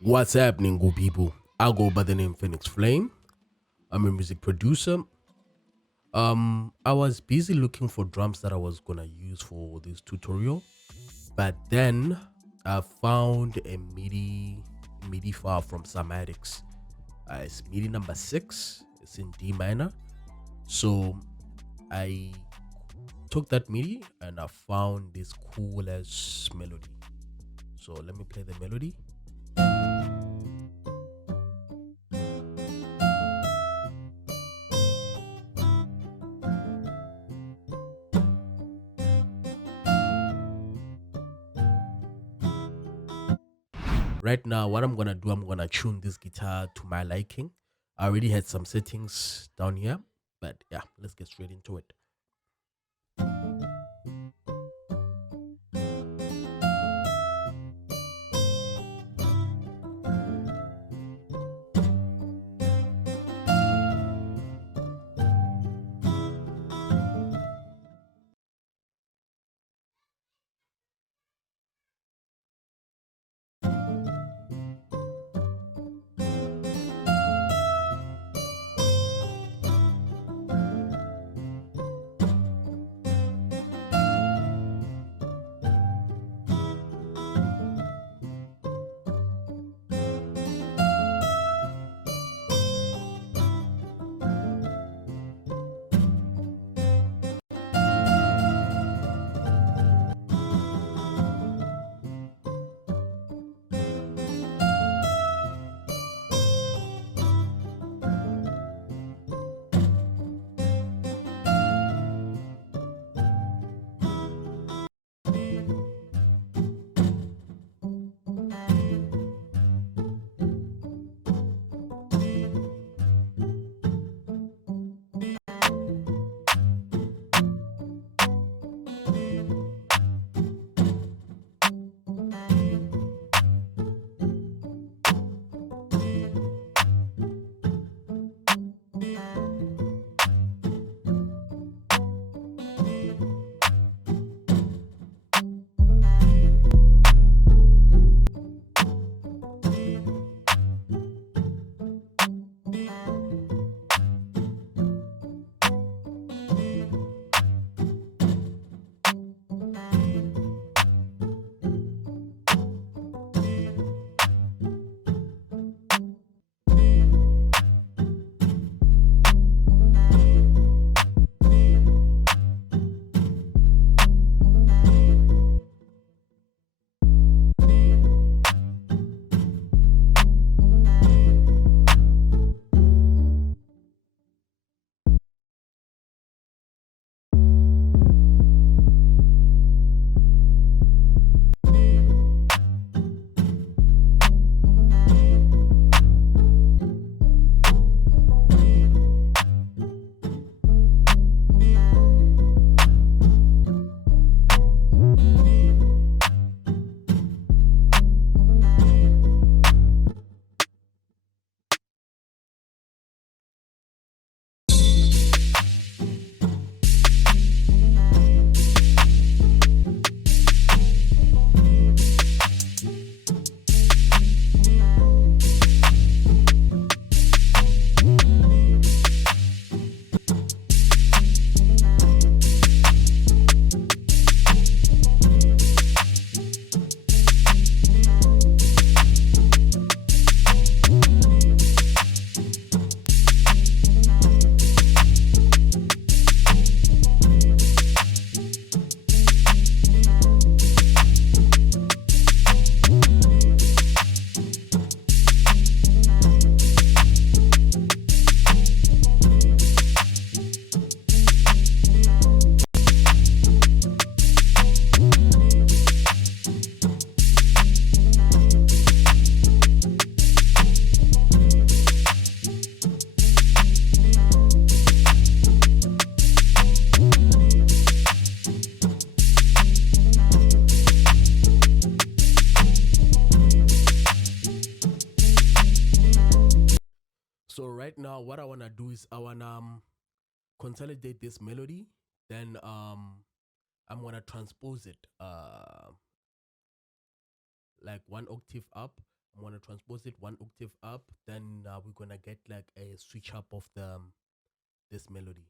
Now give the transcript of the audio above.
What's happening, good people? I go by the name Phoenix Flame. I'm a music producer. I was busy looking for drums that I was gonna use for this tutorial, but then I found a MIDI file from Cymatics. It's MIDI number 6. It's in D minor. So I took that MIDI and I found this cool ass melody. So let me play the melody. Right now, what I'm gonna do, I'm gonna tune this guitar to my liking. I already had some settings down here, but yeah, let's get straight into it. So right now, what I wanna do is I wanna consolidate this melody. Then I'm gonna transpose it like one octave up. want to transpose it one octave up, then we're gonna get like a switch up of the this melody.